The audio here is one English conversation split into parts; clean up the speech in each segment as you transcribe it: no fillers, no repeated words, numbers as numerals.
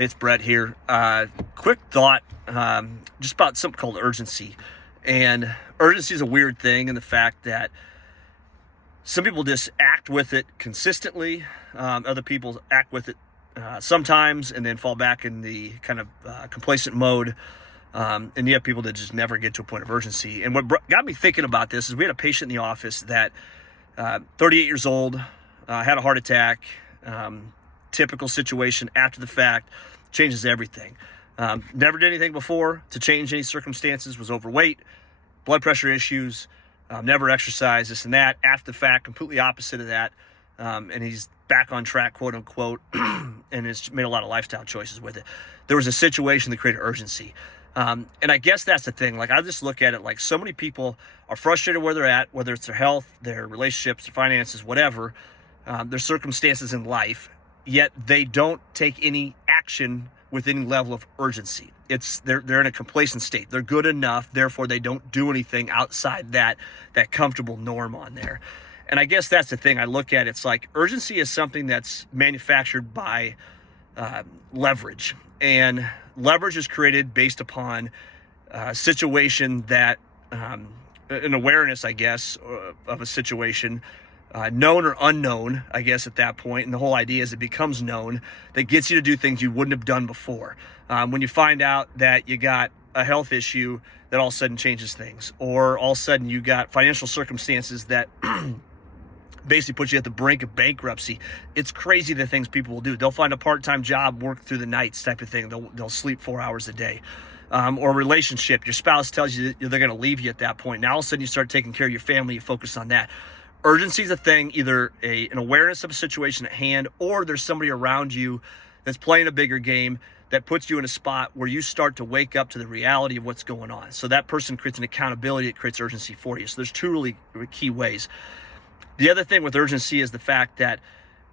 Hey, it's Brett here. Quick thought, just about something called urgency. And urgency is a weird thing in the fact that some people just act with it consistently. Other people act with it sometimes and then fall back in the kind of complacent mode. And you have people that just never get to a point of urgency. And what got me thinking about this is we had a patient in the office that 38 years old, had a heart attack, typical situation after the fact, changes everything. Never did anything before to change any circumstances, was overweight, blood pressure issues, never exercised, this and that. After the fact, completely opposite of that. And he's back on track, quote unquote, and has made a lot of lifestyle choices with it. There was a situation that created urgency. And I guess that's the thing. Like, I just look at it like so many people are frustrated where they're at, whether it's their health, their relationships, their finances, whatever, their circumstances in life, yet they don't take any action with any level of urgency. They're in a complacent state. They're good enough, therefore they don't do anything outside that comfortable norm on there. And I guess that's the thing I look at. It's like urgency is something that's manufactured by leverage. And leverage is created based upon a situation that, an awareness, I guess, of a situation, known or unknown, I guess, at that point. And the whole idea is it becomes known, that gets you to do things you wouldn't have done before. When you find out that you got a health issue that all of a sudden changes things, or all of a sudden you got financial circumstances that basically put you at the brink of bankruptcy. It's crazy the things people will do. They'll find a part-time job, work through the nights type of thing. They'll sleep 4 hours a day. Or a relationship, your spouse tells you that they're going to leave you at that point. Now all of a sudden you start taking care of your family, you focus on that. Urgency is a thing, either an awareness of a situation at hand, or there's somebody around you that's playing a bigger game that puts you in a spot where you start to wake up to the reality of what's going on. So that person creates an accountability, it creates urgency for you. So there's two really key ways. The other thing with urgency is the fact that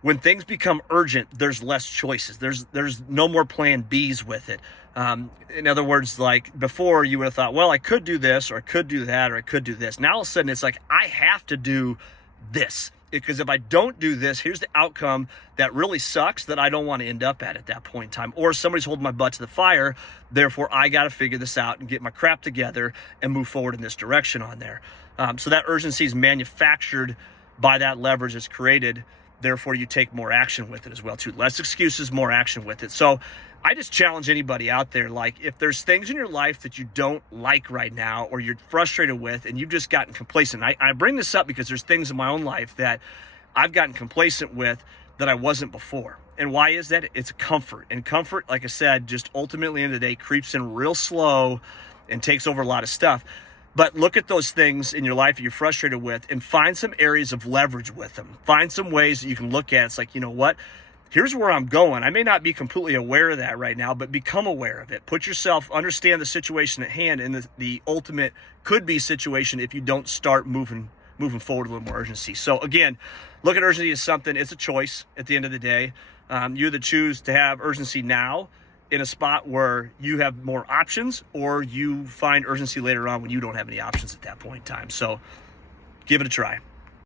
when things become urgent, there's less choices. There's no more plan Bs with it. In other words, like before you would have thought, well, I could do this, or I could do that, or I could do this. Now all of a sudden it's like, I have to do this, because if I don't do this, here's the outcome that really sucks that I don't want to end up at that point in time. Or somebody's holding my butt to the fire, therefore I got to figure this out and get my crap together and move forward in this direction on there. So that urgency is manufactured by that leverage that's created. Therefore you take more action with it as well too. Less excuses, more action with it. So I just challenge anybody out there, like if there's things in your life that you don't like right now, or you're frustrated with, and you've just gotten complacent. I bring this up because there's things in my own life that I've gotten complacent with that I wasn't before. And why is that? It's comfort. And comfort, like I said, just ultimately in the day creeps in real slow and takes over a lot of stuff. But look at those things in your life that you're frustrated with and find some areas of leverage with them. Find some ways that you can look at. It's like, you know what? Here's where I'm going. I may not be completely aware of that right now, but become aware of it. Put yourself, understand the situation at hand and the ultimate could be situation if you don't start moving forward with a little more urgency. So again, look at urgency as something, it's a choice at the end of the day. You either choose to have urgency now in a spot where you have more options, or you find urgency later on when you don't have any options at that point in time. So give it a try.